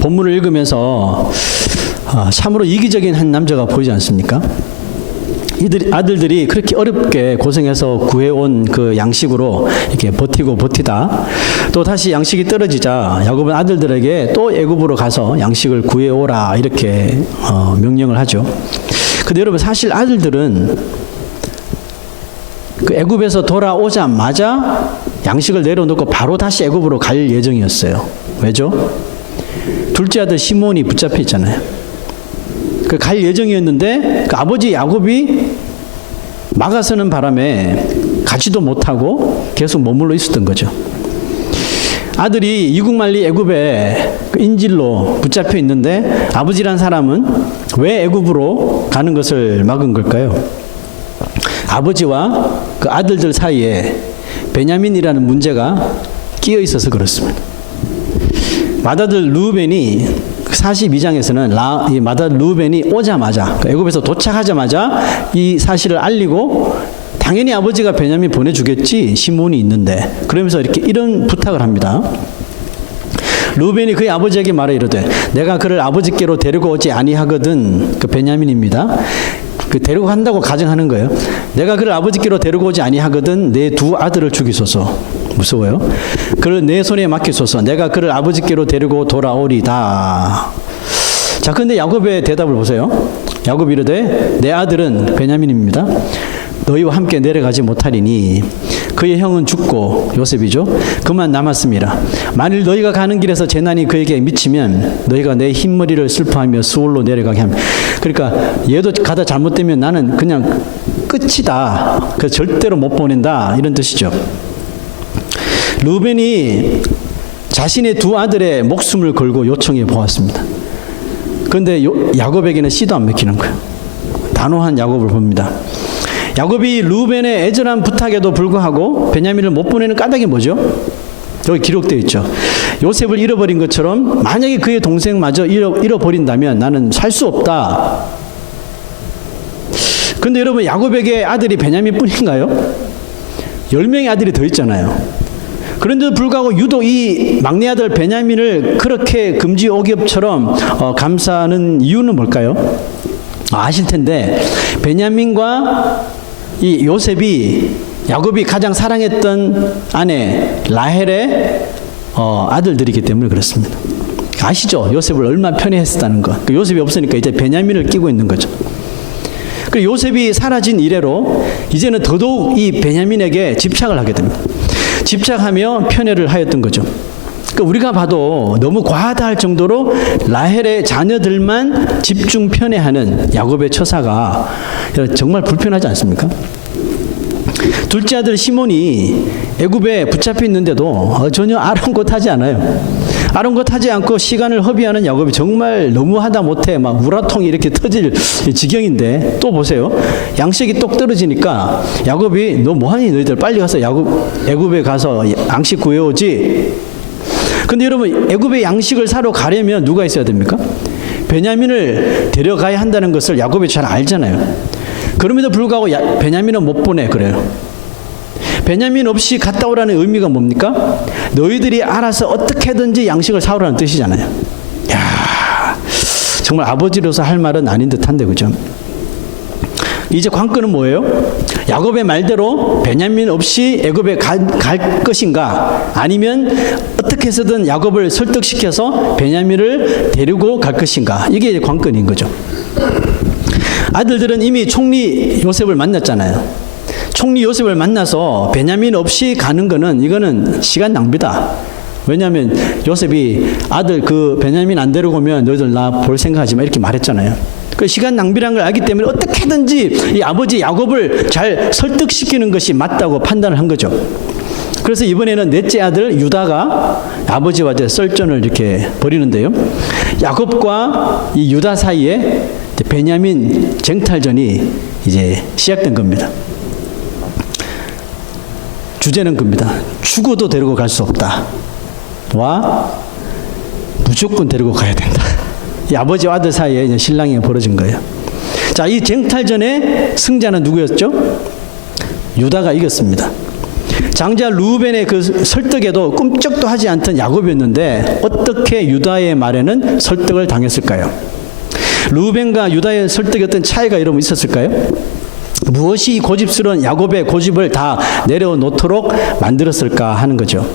본문을 읽으면서 참으로 이기적인 한 남자가 보이지 않습니까? 아들들이 그렇게 어렵게 고생해서 구해온 그 양식으로 이렇게 버티고 버티다 또 다시 양식이 떨어지자 야곱은 아들들에게 또 애굽으로 가서 양식을 구해오라 이렇게 명령을 하죠. 근데 여러분 사실 아들들은 그 애굽에서 돌아오자마자 양식을 내려놓고 바로 다시 애굽으로 갈 예정이었어요. 왜죠? 둘째 아들 시몬이 붙잡혀 있잖아요. 그 갈 예정이었는데 그 아버지 야곱이 막아서는 바람에 가지도 못하고 계속 머물러 있었던 거죠. 아들이 이국만리 애굽에 그 인질로 붙잡혀 있는데 아버지란 사람은 왜 애굽으로 가는 것을 막은 걸까요? 아버지와 그 아들들 사이에 베냐민이라는 문제가 끼어 있어서 그렇습니다. 맏아들 르우벤이 42장에서는 이 맏아들 르우벤이 오자마자 애굽에서 도착하자마자 이 사실을 알리고 당연히 아버지가 베냐민 보내주겠지 시몬이 있는데 그러면서 이런 부탁을 합니다. 르우벤이 그의 아버지에게 말해 이르되 내가 그를 아버지께로 데리고 오지 아니하거든. 그 베냐민입니다. 그 데리고 간다고 가정하는 거예요. 내가 그를 아버지께로 데리고 오지 아니하거든 내 두 아들을 죽이소서. 무서워요. 그를 내 손에 맡기소서. 내가 그를 아버지께로 데리고 돌아오리다. 자, 근데 야곱의 대답을 보세요. 야곱이 이르되 내 아들은 베냐민입니다. 너희와 함께 내려가지 못하리니 그의 형은 죽고 요셉이죠. 그만 남았습니다. 만일 너희가 가는 길에서 재난이 그에게 미치면 너희가 내 흰머리를 슬퍼하며 수월로 내려가게 합니다. 그러니까 얘도 가다 잘못되면 나는 그냥 끝이다. 그래서 절대로 못 보낸다. 이런 뜻이죠. 르우벤이 자신의 두 아들의 목숨을 걸고 요청해 보았습니다. 그런데 야곱에게는 씨도 안 먹히는 거예요. 단호한 야곱을 봅니다. 야곱이 르우벤의 애절한 부탁에도 불구하고 베냐민을 못 보내는 까닭이 뭐죠? 여기 기록되어 있죠. 요셉을 잃어버린 것처럼 만약에 그의 동생마저 잃어버린다면 나는 살 수 없다. 그런데 여러분 야곱에게 아들이 베냐민뿐인가요? 10명의 아들이 더 있잖아요. 그런데도 불구하고 유독 이 막내 아들 베냐민을 그렇게 금지옥엽처럼 감싸는 이유는 뭘까요? 아실 텐데 베냐민과 이 요셉이 야곱이 가장 사랑했던 아내 라헬의 아들들이기 때문에 그렇습니다. 아시죠? 요셉을 얼마나 편애했었다는 거. 그 요셉이 없으니까 이제 베냐민을 끼고 있는 거죠. 그리고 요셉이 사라진 이래로 이제는 더더욱 이 베냐민에게 집착을 하게 됩니다. 집착하며 편애를 하였던 거죠. 그러니까 우리가 봐도 너무 과하다 할 정도로 라헬의 자녀들만 집중 편애하는 야곱의 처사가 정말 불편하지 않습니까? 둘째 아들 시몬이 애굽에 붙잡혀 있는데도 전혀 아랑곳하지 않아요. 아랑곳하지 않고 시간을 허비하는 야곱이 정말 너무하다 못해 막 우라통이 이렇게 터질 지경인데 또 보세요. 양식이 똑 떨어지니까 야곱이 너 뭐하니 너희들 빨리 가서 애굽에 가서 양식 구해오지. 근데 여러분 애굽에 양식을 사러 가려면 누가 있어야 됩니까? 베냐민을 데려가야 한다는 것을 야곱이 잘 알잖아요. 그럼에도 불구하고 베냐민은 못 보내 그래요. 베냐민 없이 갔다 오라는 의미가 뭡니까? 너희들이 알아서 어떻게든지 양식을 사오라는 뜻이잖아요. 야, 정말 아버지로서 할 말은 아닌 듯한데 그죠? 이제 관건은 뭐예요? 야곱의 말대로 베냐민 없이 애굽에 갈 것인가 아니면 어떻게 해서든 야곱을 설득시켜서 베냐민을 데리고 갈 것인가 이게 이제 관건인 거죠. 아들들은 이미 총리 요셉을 만났잖아요. 총리 요셉을 만나서 베냐민 없이 가는 거는 이거는 시간 낭비다. 왜냐하면 요셉이 아들 그 베냐민 안 데리고 오면 너희들 나 볼 생각하지 마 이렇게 말했잖아요. 그 시간 낭비라는 걸 알기 때문에 어떻게든지 이 아버지 야곱을 잘 설득시키는 것이 맞다고 판단을 한 거죠. 그래서 이번에는 넷째 아들 유다가 아버지와 이제 썰전을 이렇게 벌이는데요. 야곱과 이 유다 사이에 베냐민 쟁탈전이 이제 시작된 겁니다. 주제는 겁니다. 죽어도 데리고 갈 수 없다. 와 무조건 데리고 가야 된다. 이 아버지와 아들 사이에 이제 신랑이 벌어진 거예요. 자, 이 쟁탈전의 승자는 누구였죠? 유다가 이겼습니다. 장자 루벤의 그 설득에도 꿈쩍도 하지 않던 야곱이었는데 어떻게 유다의 말에는 설득을 당했을까요? 루벤과 유다의 설득에 어떤 차이가 여러분 있었을까요? 무엇이 이 고집스러운 야곱의 고집을 다 내려놓도록 만들었을까 하는 거죠.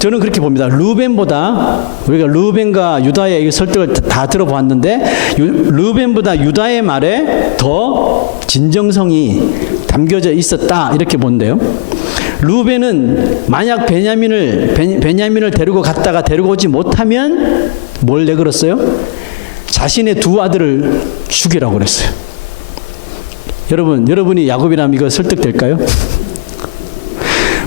저는 그렇게 봅니다. 루벤보다, 우리가 루벤과 유다의 설득을 다 들어보았는데 루벤보다 유다의 말에 더 진정성이 담겨져 있었다 이렇게 본대요. 루벤은 만약 베냐민을 데리고 갔다가 데리고 오지 못하면 뭘 내걸었어요? 자신의 두 아들을 죽이라고 그랬어요. 여러분이 야곱이라면 이거 설득될까요?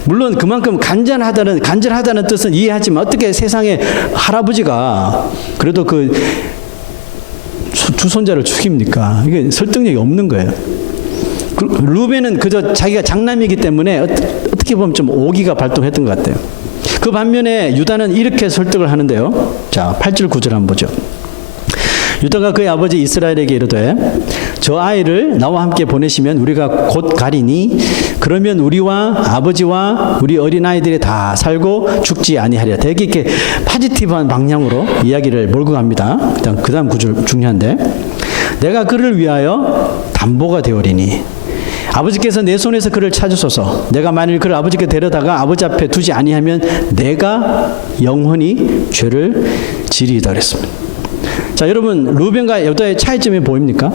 물론 그만큼 간절하다는 뜻은 이해하지만 어떻게 세상에 할아버지가 그래도 그 주손자를 죽입니까? 이게 설득력이 없는 거예요. 루벤은 그저 자기가 장남이기 때문에 어떻게 보면 좀 오기가 발동했던 것 같아요. 그 반면에 유다는 이렇게 설득을 하는데요. 자, 8절 9절 한번 보죠. 유다가 그의 아버지 이스라엘에게 이르되 저 아이를 나와 함께 보내시면 우리가 곧 가리니 그러면 우리와 아버지와 우리 어린아이들이 다 살고 죽지 아니하리라. 되게 이렇게 파지티브한 방향으로 이야기를 몰고 갑니다. 일단 그 다음 구절 중요한데 내가 그를 위하여 담보가 되오리니 아버지께서 내 손에서 그를 찾으소서. 내가 만일 그를 아버지께 데려다가 아버지 앞에 두지 아니하면 내가 영원히 죄를 지리이다 그랬습니다. 자, 여러분 루벤과 유다의 차이점이 보입니까?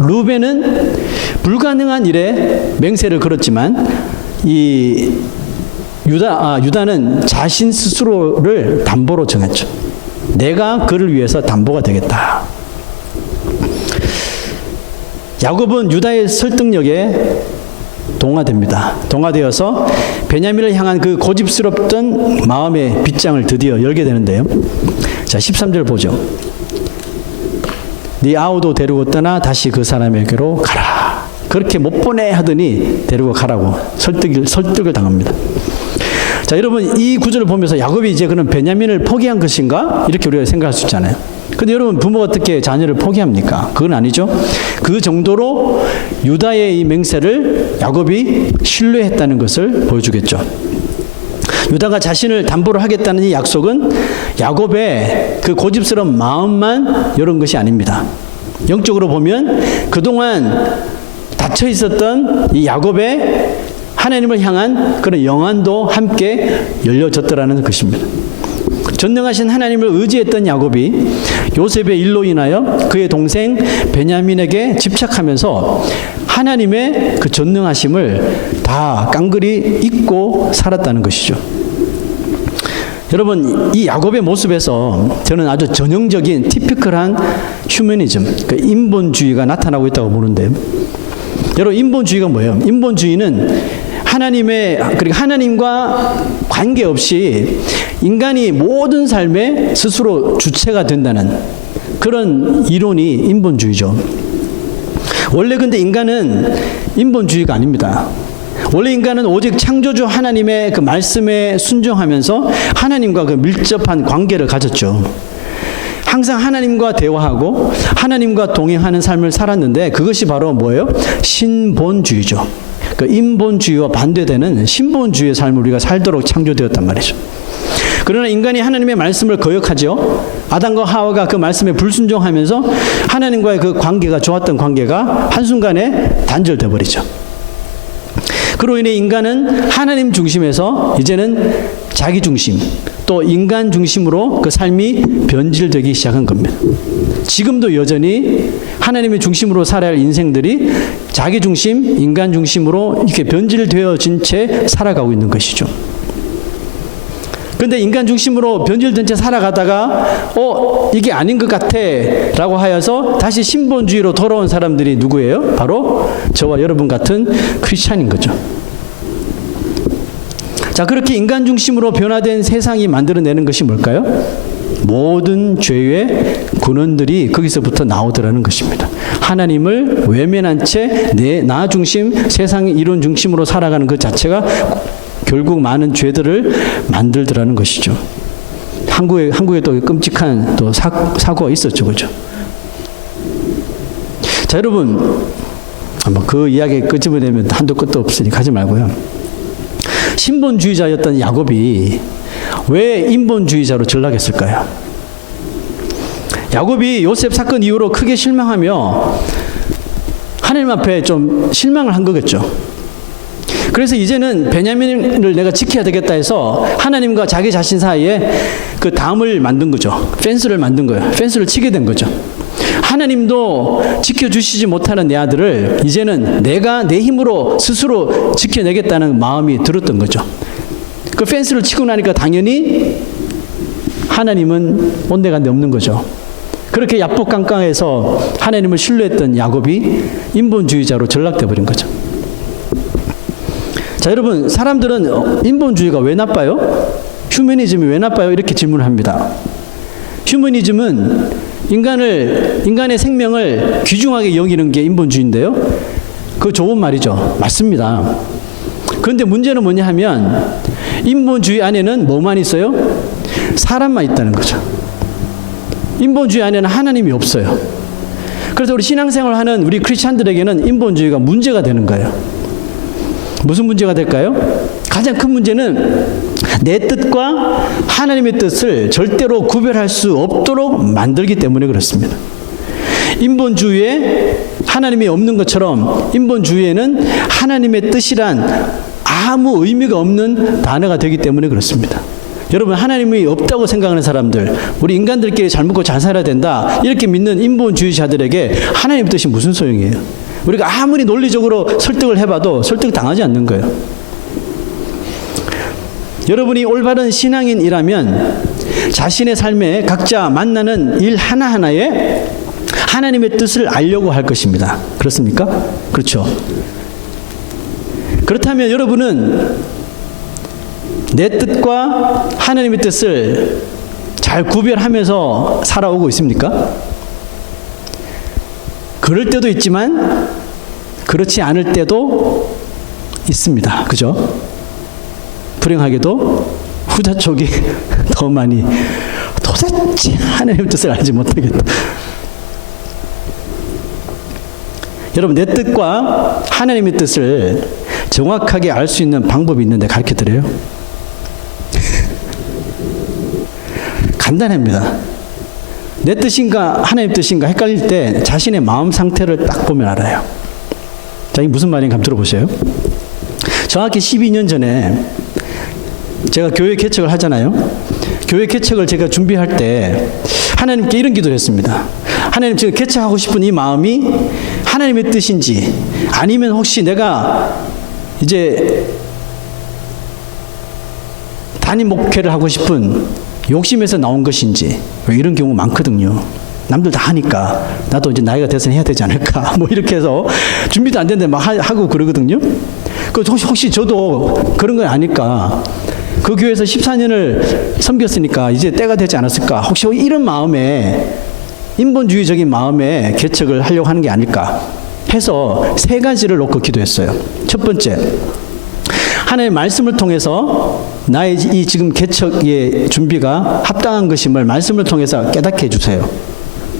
루벤은 불가능한 일에 맹세를 걸었지만 이 유다는 자신 스스로를 담보로 정했죠. 내가 그를 위해서 담보가 되겠다. 야곱은 유다의 설득력에 동화되어서 베냐민을 향한 그 고집스럽던 마음의 빗장을 드디어 열게 되는데요. 자, 13절 보죠. 네 아우도 데리고 떠나 다시 그 사람에게로 가라. 그렇게 못 보내 하더니 데리고 가라고 설득을 당합니다. 자, 여러분 이 구절을 보면서 야곱이 이제 그런 베냐민을 포기한 것인가? 이렇게 우리가 생각할 수 있잖아요. 근데 여러분 부모가 어떻게 자녀를 포기합니까? 그건 아니죠. 그 정도로 유다의 이 맹세를 야곱이 신뢰했다는 것을 보여주겠죠. 유다가 자신을 담보로 하겠다는 이 약속은 야곱의 그 고집스러운 마음만 이런 것이 아닙니다. 영적으로 보면 그동안 닫혀 있었던 이 야곱의 하나님을 향한 그런 영안도 함께 열려졌더라는 것입니다. 전능하신 하나님을 의지했던 야곱이 요셉의 일로 인하여 그의 동생 베냐민에게 집착하면서 하나님의 그 전능하심을 다 깡그리 잊고 살았다는 것이죠. 여러분 이 야곱의 모습에서 저는 아주 전형적인 티피컬한 휴머니즘, 그 인본주의가 나타나고 있다고 보는데, 여러분 인본주의가 뭐예요? 인본주의는 하나님과 관계없이 인간이 모든 삶에 스스로 주체가 된다는 그런 이론이 인본주의죠. 원래 근데 인간은 인본주의가 아닙니다. 원래 인간은 오직 창조주 하나님의 그 말씀에 순종하면서 하나님과 그 밀접한 관계를 가졌죠. 항상 하나님과 대화하고 하나님과 동행하는 삶을 살았는데 그것이 바로 뭐예요? 신본주의죠. 그 인본주의와 반대되는 신본주의의 삶을 우리가 살도록 창조되었단 말이죠. 그러나 인간이 하나님의 말씀을 거역하죠. 아담과 하와가 그 말씀에 불순종하면서 하나님과의 그 관계가 좋았던 관계가 한순간에 단절돼 버리죠. 그로 인해 인간은 하나님 중심에서 이제는 자기 중심, 또 인간 중심으로 그 삶이 변질되기 시작한 겁니다. 지금도 여전히 하나님의 중심으로 살아야 할 인생들이 자기 중심, 인간 중심으로 이렇게 변질되어진 채 살아가고 있는 것이죠. 그런데 인간 중심으로 변질된 채 살아가다가 이게 아닌 것 같아 라고 하여서 다시 신본주의로 돌아온 사람들이 누구예요? 바로 저와 여러분 같은 크리스찬인 거죠. 자, 그렇게 인간 중심으로 변화된 세상이 만들어내는 것이 뭘까요? 모든 죄의 근원들이 거기서부터 나오더라는 것입니다. 하나님을 외면한 채 나 중심, 세상의 이론 중심으로 살아가는 그 자체가 결국 많은 죄들을 만들더라는 것이죠. 한국에 또 끔찍한 또 사고가 있었죠, 그죠? 자, 여러분, 그 이야기 끄집어내면 한도 끝도 없으니까 하지 말고요. 신본주의자였던 야곱이 왜 인본주의자로 전락했을까요? 야곱이 요셉 사건 이후로 크게 실망하며 하나님 앞에 좀 실망을 한 거겠죠. 그래서 이제는 베냐민을 내가 지켜야 되겠다 해서 하나님과 자기 자신 사이에 그 담을 만든 거죠. 펜스를 만든 거예요. 펜스를 치게 된 거죠. 하나님도 지켜주시지 못하는 내 아들을 이제는 내가 내 힘으로 스스로 지켜내겠다는 마음이 들었던 거죠. 그 펜스를 치고 나니까 당연히 하나님은 온데간데 없는 거죠. 그렇게 야복강강해서 하나님을 신뢰했던 야곱이 인본주의자로 전락돼 버린 거죠. 자, 여러분, 사람들은 인본주의가 왜 나빠요? 휴머니즘이 왜 나빠요? 이렇게 질문을 합니다. 휴머니즘은 인간의 생명을 귀중하게 여기는 게 인본주의인데요. 그거 좋은 말이죠. 맞습니다. 그런데 문제는 뭐냐 하면 인본주의 안에는 뭐만 있어요? 사람만 있다는 거죠. 인본주의 안에는 하나님이 없어요. 그래서 우리 신앙생활을 하는 우리 크리스찬들에게는 인본주의가 문제가 되는 거예요. 무슨 문제가 될까요? 가장 큰 문제는 내 뜻과 하나님의 뜻을 절대로 구별할 수 없도록 만들기 때문에 그렇습니다. 인본주의에 하나님이 없는 것처럼 인본주의에는 하나님의 뜻이란 아무 의미가 없는 단어가 되기 때문에 그렇습니다. 여러분, 하나님이 없다고 생각하는 사람들, 우리 인간들끼리 잘 먹고 잘 살아야 된다 이렇게 믿는 인본주의자들에게 하나님 뜻이 무슨 소용이에요? 우리가 아무리 논리적으로 설득을 해봐도 설득당하지 않는 거예요. 여러분이 올바른 신앙인이라면 자신의 삶에 각자 만나는 일 하나하나에 하나님의 뜻을 알려고 할 것입니다. 그렇습니까? 그렇죠. 그렇다면 여러분은 내 뜻과 하나님의 뜻을 잘 구별하면서 살아오고 있습니까? 그럴 때도 있지만 그렇지 않을 때도 있습니다. 그죠? 불행하게도 후자 쪽이 더 많이 도대체 하나님의 뜻을 알지 못하겠다. 여러분, 내 뜻과 하나님의 뜻을 정확하게 알 수 있는 방법이 있는데 가르쳐드려요. 간단합니다. 내 뜻인가 하나님 뜻인가 헷갈릴 때 자신의 마음 상태를 딱 보면 알아요. 자, 이게 무슨 말인가 한번 들어보세요. 정확히 12년 전에 제가 교회 개척을 하잖아요. 교회 개척을 제가 준비할 때 하나님께 이런 기도를 했습니다. 하나님, 지금 개척하고 싶은 이 마음이 하나님의 뜻인지 아니면 혹시 내가 이제 단임 목회를 하고 싶은 욕심에서 나온 것인지, 이런 경우 많거든요. 남들 다 하니까 나도 이제 나이가 돼서 해야 되지 않을까 뭐 이렇게 해서 준비도 안 됐는데 막 하고 그러거든요. 그 혹시 저도 그런 건 아닐까, 그 교회에서 14년을 섬겼으니까 이제 때가 되지 않았을까, 혹시 이런 마음에, 인본주의적인 마음에 개척을 하려고 하는 게 아닐까 해서 세 가지를 놓고 기도했어요. 첫 번째, 하나님의 말씀을 통해서 나의 이 지금 개척의 준비가 합당한 것임을 말씀을 통해서 깨닫게 해주세요.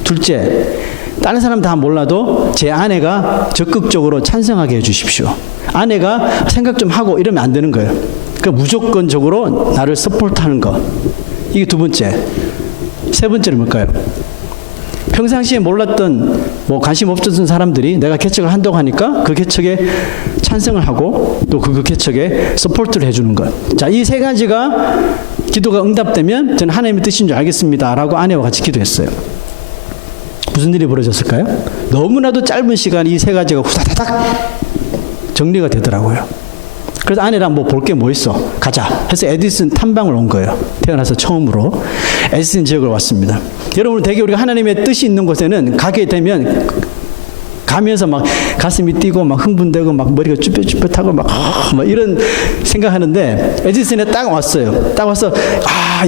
둘째, 다른 사람 다 몰라도 제 아내가 적극적으로 찬성하게 해주십시오. 아내가 생각 좀 하고 이러면 안 되는 거예요. 그러니까 무조건적으로 나를 서포트하는 것. 이게 두 번째. 세 번째는 뭘까요? 평상시에 몰랐던, 관심 없었던 사람들이 내가 개척을 한다고 하니까 그 개척에 찬성을 하고 또 그 개척에 서포트를 해주는 것. 자, 이 세 가지가 기도가 응답되면 저는 하나님의 뜻인 줄 알겠습니다 라고 아내와 같이 기도했어요. 무슨 일이 벌어졌을까요? 너무나도 짧은 시간 이 세 가지가 후다다닥 정리가 되더라고요. 그래서 아내랑 볼 게 뭐 있어? 가자 해서 에디슨 탐방을 온 거예요. 태어나서 처음으로 에디슨 지역을 왔습니다. 여러분, 되게 우리가 하나님의 뜻이 있는 곳에는 가게 되면 가면서 막 가슴이 뛰고 막 흥분되고 막 머리가 쭈뼛쭈뼛하고 막 이런 생각하는데, 에디슨에 딱 왔어요. 딱 와서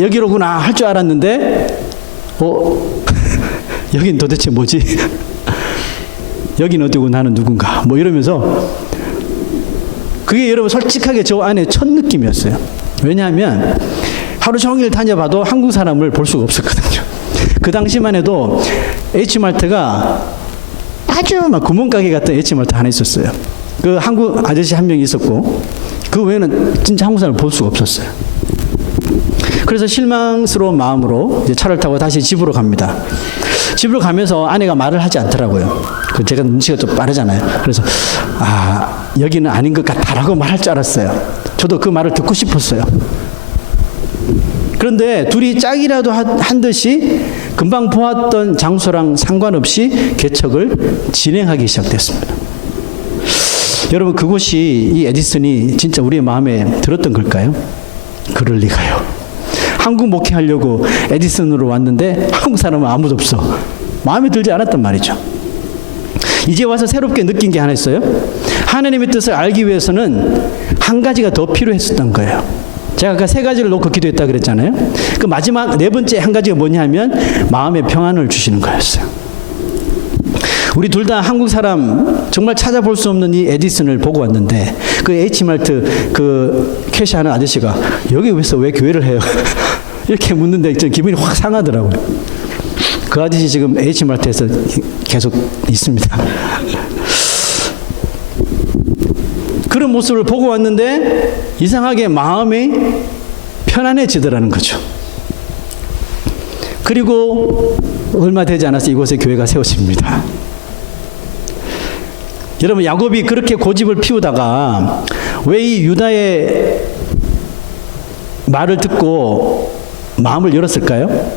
여기로구나 할 줄 알았는데 여긴 도대체 뭐지? 여긴 어디고 나는 누군가 이러면서, 그게 여러분 솔직하게 저 안에 첫 느낌이었어요. 왜냐하면 하루 종일 다녀봐도 한국 사람을 볼 수가 없었거든요. 그 당시만 해도 H마트가 아주 막 구멍가게 같은 H마트 하나 있었어요. 그 한국 아저씨 한 명 있었고 그 외에는 진짜 한국 사람을 볼 수가 없었어요. 그래서 실망스러운 마음으로 이제 차를 타고 다시 집으로 갑니다. 집으로 가면서 아내가 말을 하지 않더라고요. 그 제가 눈치가 좀 빠르잖아요. 그래서 여기는 아닌 것 같다라고 말할 줄 알았어요. 저도 그 말을 듣고 싶었어요. 그런데 둘이 짝이라도 한 듯이 금방 보았던 장소랑 상관없이 개척을 진행하기 시작됐습니다. 여러분, 그곳이 이 에디슨이 진짜 우리의 마음에 들었던 걸까요? 그럴 리가요. 한국 목회하려고 에디슨으로 왔는데 한국 사람은 아무도 없어. 마음에 들지 않았단 말이죠. 이제 와서 새롭게 느낀 게 하나 있어요. 하나님의 뜻을 알기 위해서는 한 가지가 더 필요했었던 거예요. 제가 아까 세 가지를 놓고 기도했다 그랬잖아요. 그 마지막 네 번째 한 가지가 뭐냐 하면 마음의 평안을 주시는 거였어요. 우리 둘 다 한국 사람 정말 찾아볼 수 없는 이 에디슨을 보고 왔는데 그 H마트 그 캐시하는 아저씨가 여기 왜 교회를 해요? 이렇게 묻는데 좀 기분이 확 상하더라고요. 그 아저씨 지금 H마트에서 계속 있습니다. 그런 모습을 보고 왔는데 이상하게 마음이 편안해지더라는 거죠. 그리고 얼마 되지 않아서 이곳에 교회가 세워집니다. 여러분, 야곱이 그렇게 고집을 피우다가 왜 이 유다의 말을 듣고 마음을 열었을까요?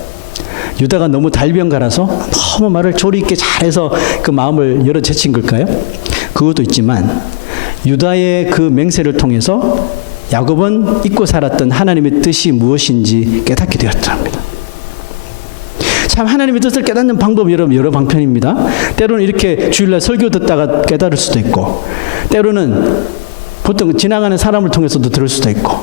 유다가 너무 달변가라서 너무 말을 조리 있게 잘해서 그 마음을 열어 제친 걸까요? 그것도 있지만 유다의 그 맹세를 통해서 야곱은 잊고 살았던 하나님의 뜻이 무엇인지 깨닫게 되었답니다. 참, 하나님의 뜻을 깨닫는 방법이 여러 방편입니다. 때로는 이렇게 주일날 설교 듣다가 깨달을 수도 있고, 때로는 보통 지나가는 사람을 통해서도 들을 수도 있고,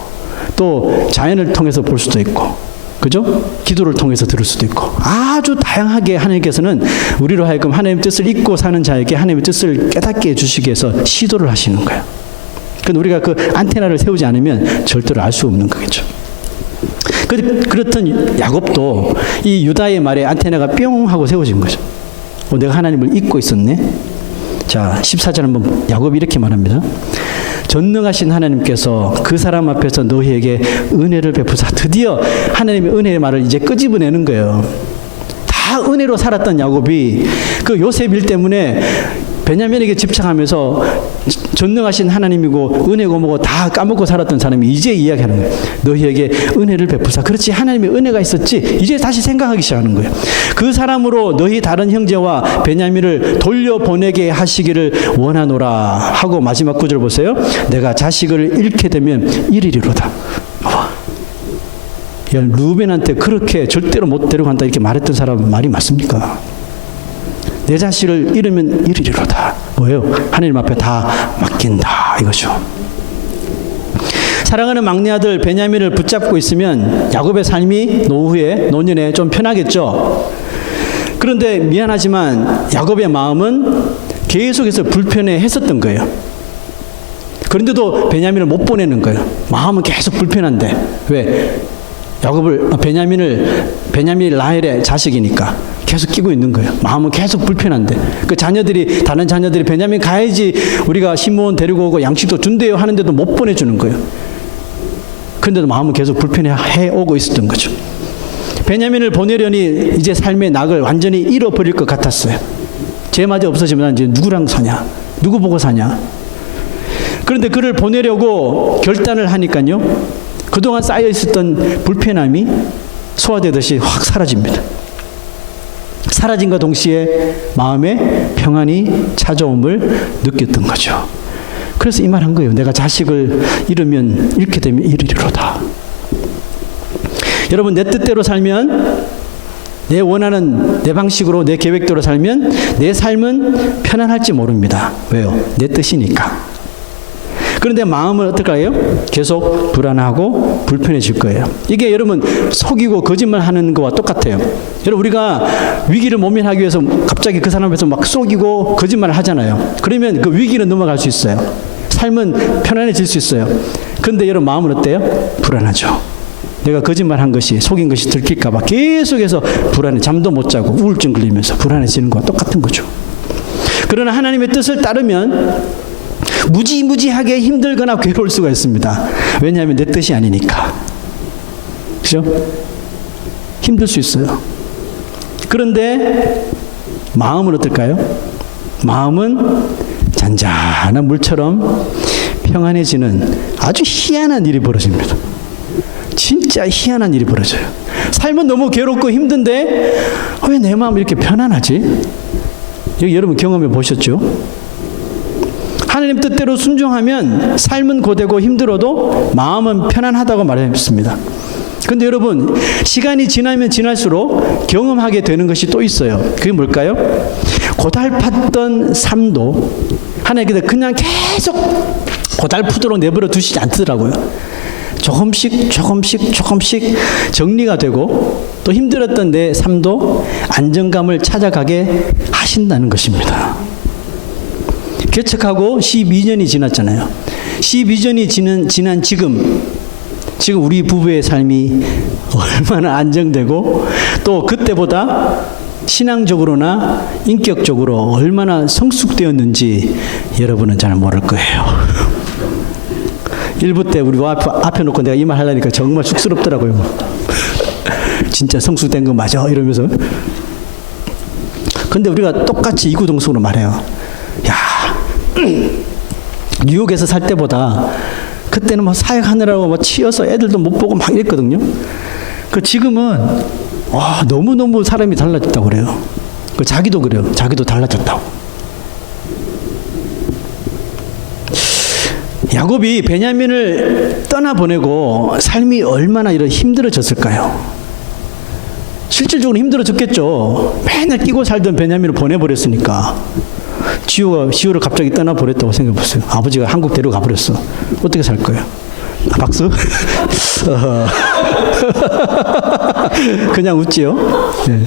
또 자연을 통해서 볼 수도 있고, 그죠? 기도를 통해서 들을 수도 있고, 아주 다양하게 하나님께서는 우리로 하여금 하나님의 뜻을 잊고 사는 자에게 하나님의 뜻을 깨닫게 해주시기 위해서 시도를 하시는 거예요. 그런데 우리가 그 안테나를 세우지 않으면 절대로 알 수 없는 거겠죠. 그렇던 야곱도 이 유다의 말에 안테나가 뿅 하고 세워진 거죠. 내가 하나님을 잊고 있었네. 자, 14절 한번 야곱이 이렇게 말합니다. 전능하신 하나님께서 그 사람 앞에서 너희에게 은혜를 베푸사. 드디어 하나님의 은혜의 말을 이제 끄집어내는 거예요. 다 은혜로 살았던 야곱이 그 요셉 일 때문에 베냐민에게 집착하면서 전능하신 하나님이고 은혜고 뭐고 다 까먹고 살았던 사람이 이제 이야기하는 거예요. 너희에게 은혜를 베푸사. 그렇지, 하나님의 은혜가 있었지. 이제 다시 생각하기 시작하는 거예요. 그 사람으로 너희 다른 형제와 베냐민을 돌려보내게 하시기를 원하노라 하고 마지막 구절 보세요. 내가 자식을 잃게 되면 이르리로다. 야, 루벤한테 그렇게 절대로 못 데려간다 이렇게 말했던 사람 말이 맞습니까? 내 자식을 잃으면 이르리로다. 뭐예요? 하나님 앞에 다 맡긴다 이거죠. 사랑하는 막내 아들 베냐민을 붙잡고 있으면 야곱의 삶이 노년에 좀 편하겠죠. 그런데 미안하지만 야곱의 마음은 계속해서 불편해했었던 거예요. 그런데도 베냐민을 못 보내는 거예요. 마음은 계속 불편한데 왜? 베냐민이 라헬의 자식이니까 계속 끼고 있는 거예요. 마음은 계속 불편한데 그 다른 자녀들이 베냐민 가야지 우리가 시므온 데리고 오고 양식도 준대요 하는데도 못 보내주는 거예요. 그런데도 마음은 계속 불편해 오고 있었던 거죠. 베냐민을 보내려니 이제 삶의 낙을 완전히 잃어버릴 것 같았어요. 쟤마저 없어지면 이제 누구랑 사냐? 누구 보고 사냐? 그런데 그를 보내려고 결단을 하니까요. 그동안 쌓여 있었던 불편함이 소화되듯이 확 사라집니다. 사라짐과 동시에 마음에 평안이 찾아옴을 느꼈던 거죠. 그래서 이 말 한 거예요. 내가 자식을 잃게 되면 이르리로다. 여러분, 내 뜻대로 살면, 내 원하는 내 방식으로 내 계획대로 살면 내 삶은 편안할지 모릅니다. 왜요? 내 뜻이니까. 그런데 마음은 어떨까요? 계속 불안하고 불편해질 거예요. 이게 여러분 속이고 거짓말하는 거와 똑같아요. 여러분, 우리가 위기를 모면하기 위해서 갑자기 그 사람 앞에서 막 속이고 거짓말을 하잖아요. 그러면 그 위기는 넘어갈 수 있어요. 삶은 편안해질 수 있어요. 그런데 여러분 마음은 어때요? 불안하죠. 내가 거짓말한 것이, 속인 것이 들킬까 봐 계속해서 불안해. 잠도 못 자고 우울증 걸리면서 불안해지는 거와 똑같은 거죠. 그러나 하나님의 뜻을 따르면 무지무지하게 힘들거나 괴로울 수가 있습니다. 왜냐하면 내 뜻이 아니니까. 그죠? 힘들 수 있어요. 그런데 마음은 어떨까요? 마음은 잔잔한 물처럼 평안해지는 아주 희한한 일이 벌어집니다. 진짜 희한한 일이 벌어져요. 삶은 너무 괴롭고 힘든데 왜 내 마음이 이렇게 편안하지? 여기 여러분 경험해 보셨죠? 하나님 뜻대로 순종하면 삶은 고되고 힘들어도 마음은 편안하다고 말했습니다. 근데 여러분, 시간이 지나면 지날수록 경험하게 되는 것이 또 있어요. 그게 뭘까요? 고달팠던 삶도 하나님께서 그냥 계속 고달프도록 내버려 두시지 않더라고요. 조금씩 정리가 되고 또 힘들었던 내 삶도 안정감을 찾아가게 하신다는 것입니다. 개척하고 12년이 지났잖아요. 12년이 지난 지금 우리 부부의 삶이 얼마나 안정되고 또 그때보다 신앙적으로나 인격적으로 얼마나 성숙되었는지 여러분은 잘 모를 거예요. 1부 때 우리 앞에 놓고 내가 이 말 하려니까 정말 쑥스럽더라고요. 진짜 성숙된 거 맞아? 이러면서. 근데 우리가 똑같이 이구동성으로 말해요. 야, 뉴욕에서 살 때보다 그때는 뭐 사역하느라고 뭐 치여서 애들도 못 보고 막 이랬거든요. 그 지금은 와, 너무너무 사람이 달라졌다고 그래요. 그 자기도 그래요. 자기도 달라졌다고. 야곱이 베냐민을 떠나보내고 삶이 얼마나 이런 힘들어졌을까요? 실질적으로 힘들어졌겠죠. 맨날 끼고 살던 베냐민을 보내버렸으니까. 지호를 갑자기 떠나버렸다고 생각해보세요. 아버지가 한국 데려가 버렸어. 어떻게 살 거예요? 박수? 그냥 웃지요? 네.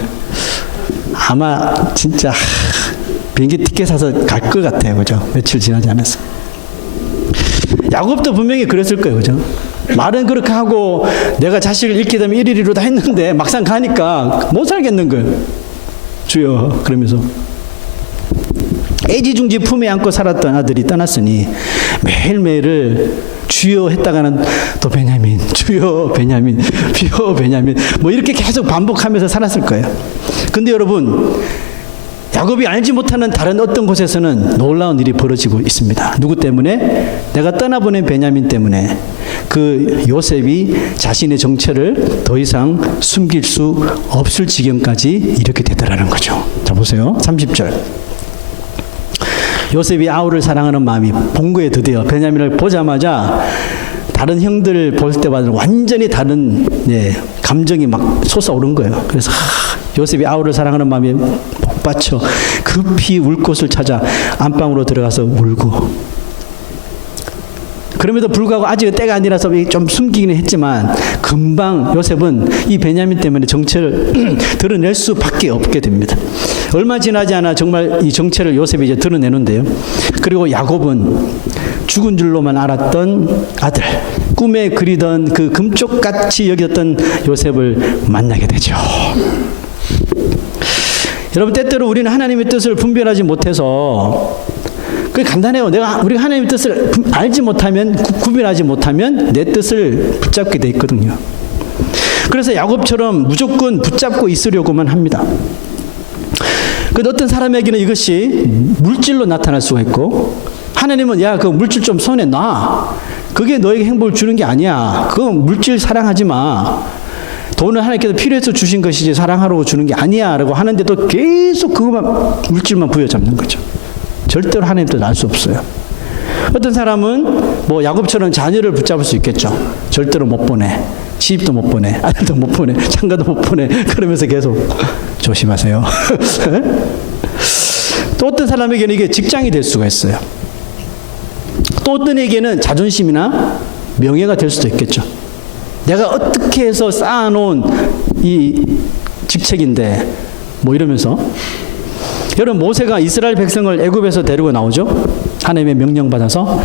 아마 진짜 비행기 티켓 사서 갈 것 같아요. 그죠? 며칠 지나지 않았어. 야곱도 분명히 그랬을 거예요. 그죠? 말은 그렇게 하고 내가 자식을 잃게 되면 이리로 다 했는데 막상 가니까 못 살겠는 거예요. 주여 그러면서 애지중지 품에 안고 살았던 아들이 떠났으니 매일매일을 주여 했다가는 또 베냐민, 주여 베냐민, 주여 베냐민 뭐 이렇게 계속 반복하면서 살았을 거예요. 근데 여러분, 야곱이 알지 못하는 다른 어떤 곳에서는 놀라운 일이 벌어지고 있습니다. 누구 때문에? 내가 떠나보낸 베냐민 때문에 그 요셉이 자신의 정체를 더 이상 숨길 수 없을 지경까지 이렇게 되더라는 거죠. 자 보세요. 30절. 요셉이 아우를 사랑하는 마음이 본 거에 드디어 베냐민을 보자마자 다른 형들 볼 때와는 완전히 다른 감정이 막 솟아오른 거예요. 그래서 요셉이 아우를 사랑하는 마음이 복받쳐 급히 울 곳을 찾아 안방으로 들어가서 울고, 그럼에도 불구하고 아직은 때가 아니라서 좀 숨기기는 했지만 금방 요셉은 이 베냐민 때문에 정체를 드러낼 수밖에 없게 됩니다. 얼마 지나지 않아 정말 이 정체를 요셉이 이제 드러내는데요. 그리고 야곱은 죽은 줄로만 알았던 아들, 꿈에 그리던 그 금쪽같이 여겼던 요셉을 만나게 되죠. 여러분, 때때로 우리는 하나님의 뜻을 분별하지 못해서, 그게 간단해요. 우리가 하나님의 뜻을 알지 못하면, 구별하지 못하면 내 뜻을 붙잡게 돼 있거든요. 그래서 야곱처럼 무조건 붙잡고 있으려고만 합니다. 근데 어떤 사람에게는 이것이 물질로 나타날 수가 있고, 하나님은 야, 그 물질 좀 손에 놔. 그게 너에게 행복을 주는 게 아니야. 그거 물질 사랑하지 마. 돈을 하나님께서 필요해서 주신 것이지 사랑하려고 주는 게 아니야 라고 하는데도 계속 그것만, 물질만 부여잡는 거죠. 절대로 하나님 뜻을 알 수 없어요. 어떤 사람은 뭐 야곱처럼 자녀를 붙잡을 수 있겠죠. 절대로 못 보내. 시집도 못 보내. 아들도 못 보내. 장가도 못 보내. 그러면서 계속 조심하세요. 또 어떤 사람에게는 이게 직장이 될 수가 있어요. 또 어떤 에게는 자존심이나 명예가 될 수도 있겠죠. 내가 어떻게 해서 쌓아놓은 이 직책인데 뭐 이러면서. 여러분, 모세가 이스라엘 백성을 애굽에서 데리고 나오죠. 하나님의 명령 받아서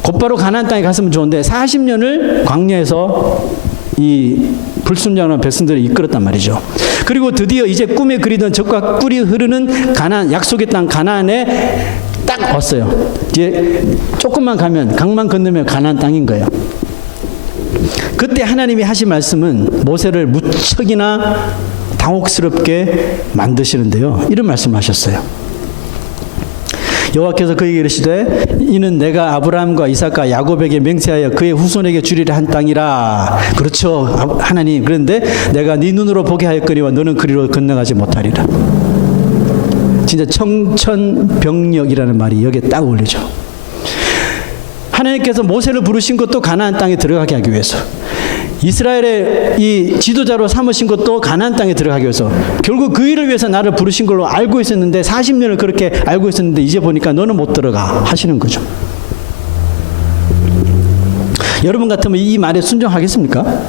곧바로 가나안 땅에 갔으면 좋은데 40년을 광야에서 이 불순종하는 백성들을 이끌었단 말이죠. 그리고 드디어 이제 꿈에 그리던 적과 꿀이 흐르는 가나안, 약속의 땅 가나안에 딱 왔어요. 이제 조금만 가면, 강만 건너면 가나안 땅인 거예요. 그때 하나님이 하신 말씀은 모세를 무척이나 당혹스럽게 만드시는데요. 이런 말씀하셨어요. 여호와께서 그에게 이르시되 이는 내가 아브라함과 이삭과 야곱에게 맹세하여 그의 후손에게 주리라 한 땅이라. 그렇죠, 하나님. 그런데 내가 네 눈으로 보게 하였거니와 너는 그리로 건너가지 못하리라. 진짜 청천벽력이라는 말이 여기에 딱 어울리죠. 하나님께서 모세를 부르신 것도 가나안 땅에 들어가게 하기 위해서, 이스라엘의 이 지도자로 삼으신 것도 가나안 땅에 들어가기 위해서, 결국 그 일을 위해서 나를 부르신 걸로 알고 있었는데 40년을 그렇게 알고 있었는데 이제 보니까 너는 못 들어가 하시는 거죠. 여러분 같으면 이 말에 순종하겠습니까?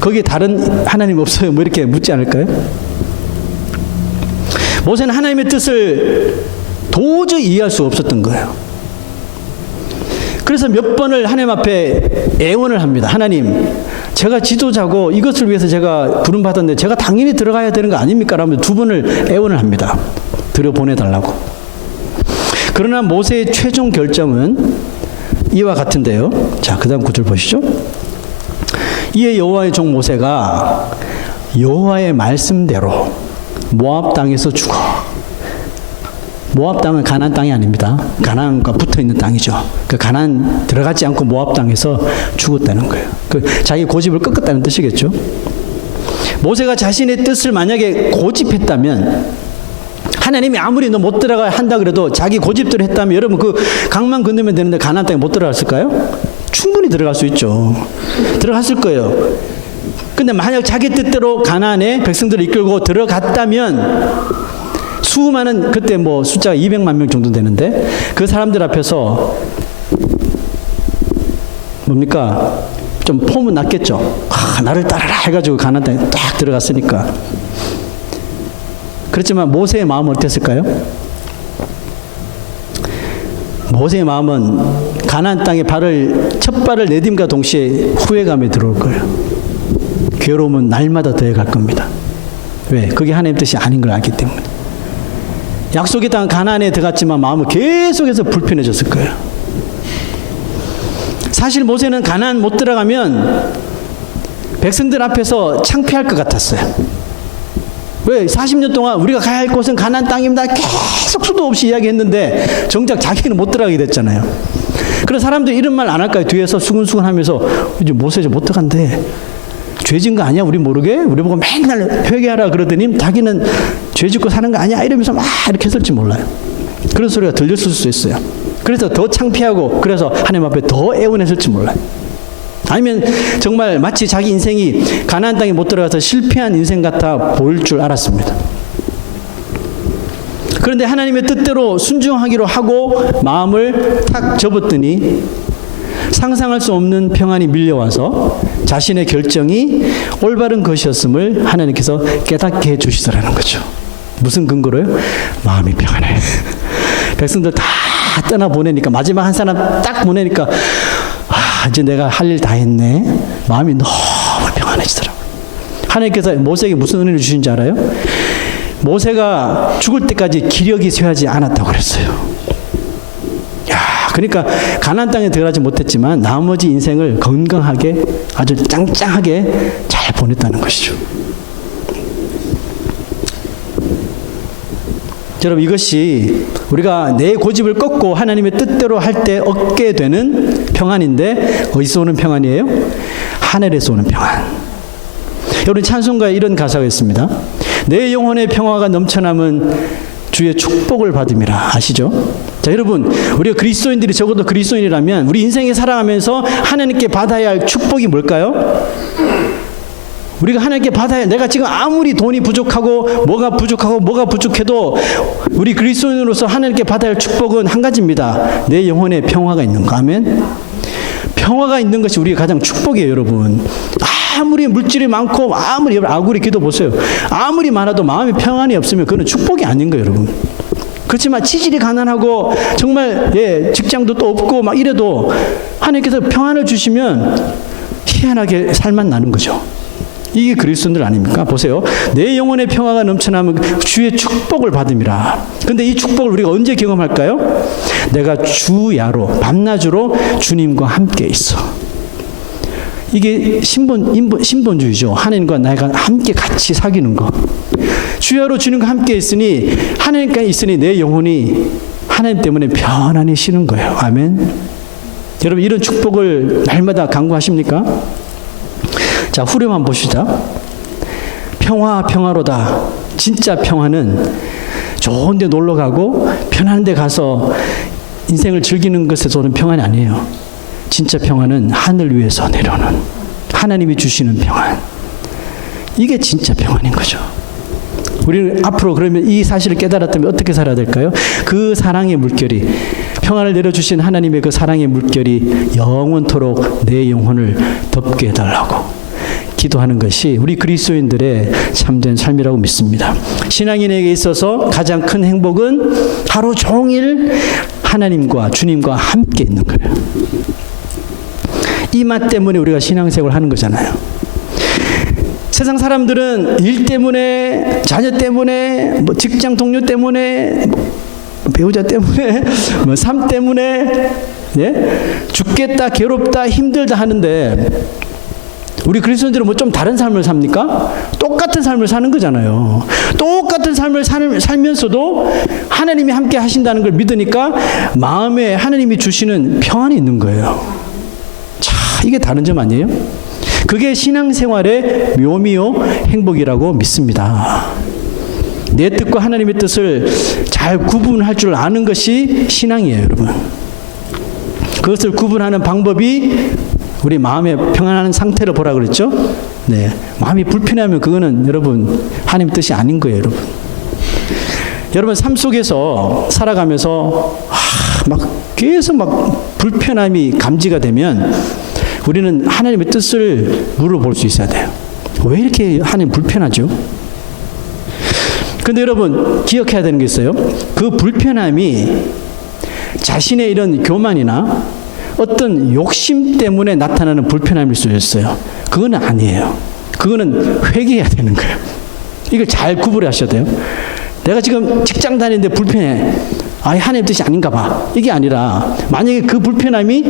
거기에 다른 하나님 없어요? 뭐 이렇게 묻지 않을까요? 모세는 하나님의 뜻을 도저히 이해할 수 없었던 거예요. 그래서 몇 번을 하나님 앞에 애원을 합니다. 하나님, 제가 지도자고 이것을 위해서 제가 부름받았는데 제가 당연히 들어가야 되는 거 아닙니까? 라며 두 번을 애원을 합니다. 들여보내달라고. 그러나 모세의 최종 결정은 이와 같은데요. 자, 그 다음 구절 보시죠. 이에 여호와의 종 모세가 여호와의 말씀대로 모압 땅에서 죽어. 모압 땅은 가나안 땅이 아닙니다. 가나안과 붙어 있는 땅이죠. 그 가나안 들어가지 않고 모압 땅에서 죽었다는 거예요. 그 자기 고집을 꺾었다는 뜻이겠죠. 모세가 자신의 뜻을 만약에 고집했다면, 하나님이 아무리 너 못 들어가야 한다 그래도 자기 고집대로 했다면, 여러분 그 강만 건너면 되는데 가나안 땅에 못 들어갔을까요? 충분히 들어갈 수 있죠. 들어갔을 거예요. 근데 만약 자기 뜻대로 가나안에 백성들을 이끌고 들어갔다면, 수많은, 그때 뭐 숫자가 200만 명 정도 되는데 그 사람들 앞에서 뭡니까? 좀 폼은 났겠죠. 나를 따라라 해가지고 가나안 땅에 딱 들어갔으니까. 그렇지만 모세의 마음은 어땠을까요? 모세의 마음은 가나안 땅에 첫 발을 내딤과 동시에 후회감에 들어올 거예요. 괴로움은 날마다 더해갈 겁니다. 왜? 그게 하나님의 뜻이 아닌 걸 알기 때문에. 약속의 땅 가나안에 들어갔지만 마음은 계속해서 불편해졌을 거예요. 사실 모세는 가나안 못 들어가면 백성들 앞에서 창피할 것 같았어요. 왜? 40년 동안 우리가 가야 할 곳은 가나안 땅입니다. 계속 수도 없이 이야기했는데 정작 자기는 못 들어가게 됐잖아요. 그래서 사람들이 이런 말 안 할까요? 뒤에서 수근수근 하면서 이제 모세 못 들어간대. 죄진 거 아니야? 우리 모르게? 우리 보고 맨날 회개하라 그러더니 자기는 죄 짓고 사는 거 아니야? 이러면서 막 이렇게 했을지 몰라요. 그런 소리가 들렸을 수 있어요. 그래서 더 창피하고, 그래서 하나님 앞에 더 애원했을지 몰라요. 아니면 정말 마치 자기 인생이 가나안 땅에 못 들어가서 실패한 인생 같아 보일 줄 알았습니다. 그런데 하나님의 뜻대로 순종하기로 하고 마음을 탁 접었더니 상상할 수 없는 평안이 밀려와서 자신의 결정이 올바른 것이었음을 하나님께서 깨닫게 해주시더라는 거죠. 무슨 근거로요? 마음이 평안해. 백성들 다 떠나보내니까, 마지막 한 사람 딱 보내니까 이제 내가 할 일 다 했네. 마음이 너무 평안해지더라고요. 하나님께서 모세에게 무슨 은혜를 주신지 알아요? 모세가 죽을 때까지 기력이 쇠하지 않았다고 그랬어요. 그러니까 가나안 땅에 들어가지 못했지만 나머지 인생을 건강하게, 아주 짱짱하게 잘 보냈다는 것이죠. 여러분, 이것이 우리가 내 고집을 꺾고 하나님의 뜻대로 할 때 얻게 되는 평안인데, 어디서 오는 평안이에요? 하늘에서 오는 평안. 여러분, 찬송가에 이런 가사가 있습니다. 내 영혼의 평화가 넘쳐남은 주의 축복을 받음이라. 아시죠? 자, 여러분, 우리가 그리스도인들이, 적어도 그리스도인이라면 우리 인생에 살아가면서 하나님께 받아야 할 축복이 뭘까요? 우리가 하나님께 받아야, 내가 지금 아무리 돈이 부족하고 뭐가 부족해도 우리 그리스도인으로서 하나님께 받아야 할 축복은 한 가지입니다. 내 영혼에 평화가 있는 거. 아멘. 평화가 있는 것이 우리의 가장 축복이에요, 여러분. 아무리 물질이 많고, 아무리 아구리 기도 보세요. 아무리 많아도 마음이 평안이 없으면 그건 축복이 아닌 거예요, 여러분. 그렇지만 치질이 가난하고 정말 직장도 또 없고 막 이래도 하나님께서 평안을 주시면 희한하게 살만 나는 거죠. 이게 그리스도인들 아닙니까? 보세요. 내 영혼의 평화가 넘쳐나면 주의 축복을 받음이라. 근데 이 축복을 우리가 언제 경험할까요? 내가 주야로, 밤낮으로 주님과 함께 있어. 이게 신본주의죠. 하나님과 내가 함께 같이 사귀는 거. 주야로 주님과 함께 있으니, 하나님과 있으니 내 영혼이 하나님 때문에 편안히 쉬는 거예요. 아멘. 여러분, 이런 축복을 날마다 간구하십니까? 자, 후렴 보시자. 평화로다. 진짜 평화는 좋은 데 놀러 가고 편한 데 가서 인생을 즐기는 것에서 오는 평안이 아니에요. 진짜 평안은 하늘 위에서 내려오는 하나님이 주시는 평안. 이게 진짜 평안인 거죠. 우리는 앞으로 그러면 이 사실을 깨달았다면 어떻게 살아야 될까요? 그 사랑의 물결이, 평안을 내려주신 하나님의 그 사랑의 물결이 영원토록 내 영혼을 덮게 해달라고 기도하는 것이 우리 그리스도인들의 참된 삶이라고 믿습니다. 신앙인에게 있어서 가장 큰 행복은 하루 종일 하나님과 주님과 함께 있는 거예요. 이 맛 때문에 우리가 신앙생활을 하는 거잖아요. 세상 사람들은 일 때문에, 자녀 때문에, 뭐 직장 동료 때문에, 뭐 배우자 때문에, 뭐 삶 때문에, 예? 죽겠다, 괴롭다, 힘들다 하는데, 우리 그리스도인들은 뭐 좀 다른 삶을 삽니까? 똑같은 삶을 사는 거잖아요. 똑같은 삶을 살면서도 하나님이 함께 하신다는 걸 믿으니까 마음에 하나님이 주시는 평안이 있는 거예요. 자, 이게 다른 점 아니에요? 그게 신앙생활의 묘미요 행복이라고 믿습니다. 내 뜻과 하나님의 뜻을 잘 구분할 줄 아는 것이 신앙이에요, 여러분. 그것을 구분하는 방법이 우리 마음의 평안한 상태를 보라 그랬죠? 네. 마음이 불편하면 그거는 여러분 하나님 뜻이 아닌 거예요, 여러분. 여러분 삶 속에서 살아가면서 막 계속 막 불편함이 감지가 되면 우리는 하나님의 뜻을 물어볼 수 있어야 돼요. 왜 이렇게 하나님 불편하죠? 근데 여러분 기억해야 되는 게 있어요. 그 불편함이 자신의 이런 교만이나 어떤 욕심 때문에 나타나는 불편함일 수 있어요. 그거는 아니에요. 그거는 회개해야 되는 거예요. 이걸 잘 구분하셔야 돼요. 내가 지금 직장 다니는데 불편해. 하나님 뜻이 아닌가 봐. 이게 아니라 만약에 그 불편함이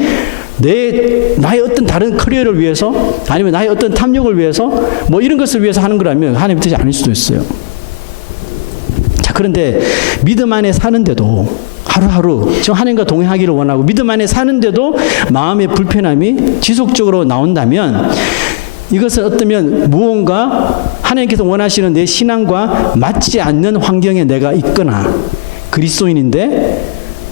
나의 어떤 다른 커리어를 위해서 아니면 나의 어떤 탐욕을 위해서 뭐 이런 것을 위해서 하는 거라면 하나님 뜻이 아닐 수도 있어요. 자, 그런데 믿음 안에 사는데도 하루하루 지금 하나님과 동행하기를 원하고 믿음 안에 사는데도 마음의 불편함이 지속적으로 나온다면 이것은 어쩌면 무언가 하나님께서 원하시는 내 신앙과 맞지 않는 환경에 내가 있거나 그리스도인인데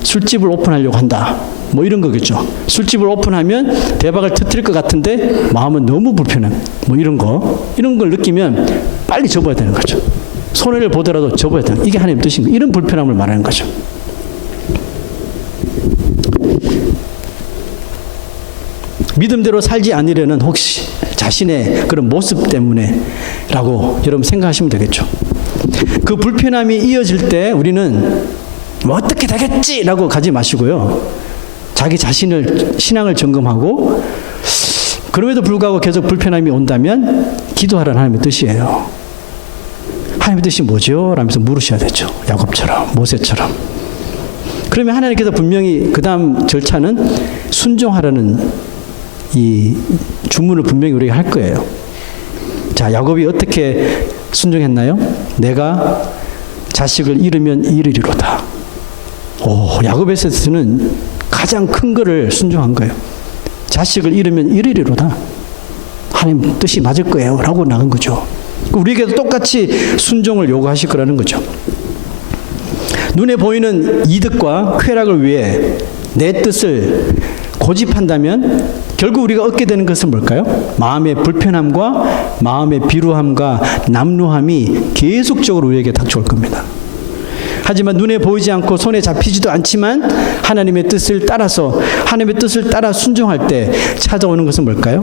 술집을 오픈하려고 한다. 뭐 이런 거겠죠. 술집을 오픈하면 대박을 터뜨릴 것 같은데 마음은 너무 불편해. 뭐 이런 걸 느끼면 빨리 접어야 되는 거죠. 손해를 보더라도 접어야 되는 이게 하나님 뜻인 거예요. 이런 불편함을 말하는 거죠. 믿음대로 살지 않으려는 혹시 자신의 그런 모습 때문에라고 여러분 생각하시면 되겠죠. 그 불편함이 이어질 때 우리는 뭐 어떻게 되겠지라고 가지 마시고요. 자기 자신을 신앙을 점검하고 그럼에도 불구하고 계속 불편함이 온다면 기도하라는 하나님의 뜻이에요. 하나님의 뜻이 뭐죠? 라면서 물으셔야 되죠. 야곱처럼 모세처럼. 그러면 하나님께서 분명히 그 다음 절차는 순종하라는 이 주문을 분명히 우리가 할 거예요. 자, 야곱이 어떻게 순종했나요? 내가 자식을 잃으면 잃으리로다. 야곱에서는 가장 큰 거를 순종한 거예요. 자식을 잃으면 잃으리로다. 하나님 뜻이 맞을 거예요. 라고 나간 거죠. 우리에게도 똑같이 순종을 요구하실 거라는 거죠. 눈에 보이는 이득과 쾌락을 위해 내 뜻을 고집한다면 결국 우리가 얻게 되는 것은 뭘까요? 마음의 불편함과 마음의 비루함과 남루함이 계속적으로 우리에게 닥쳐올 겁니다. 하지만 눈에 보이지 않고 손에 잡히지도 않지만 하나님의 뜻을 따라서 하나님의 뜻을 따라 순종할 때 찾아오는 것은 뭘까요?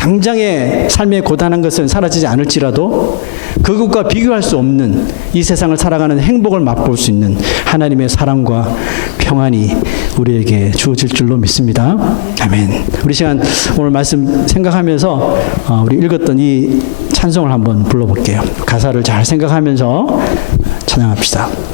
당장의 삶의 고단한 것은 사라지지 않을지라도 그것과 비교할 수 없는 이 세상을 살아가는 행복을 맛볼 수 있는 하나님의 사랑과 평안이 우리에게 주어질 줄로 믿습니다. 아멘. 우리 시간 오늘 말씀 생각하면서 우리 읽었던 이 찬송을 한번 불러볼게요. 가사를 잘 생각하면서 찬양합시다.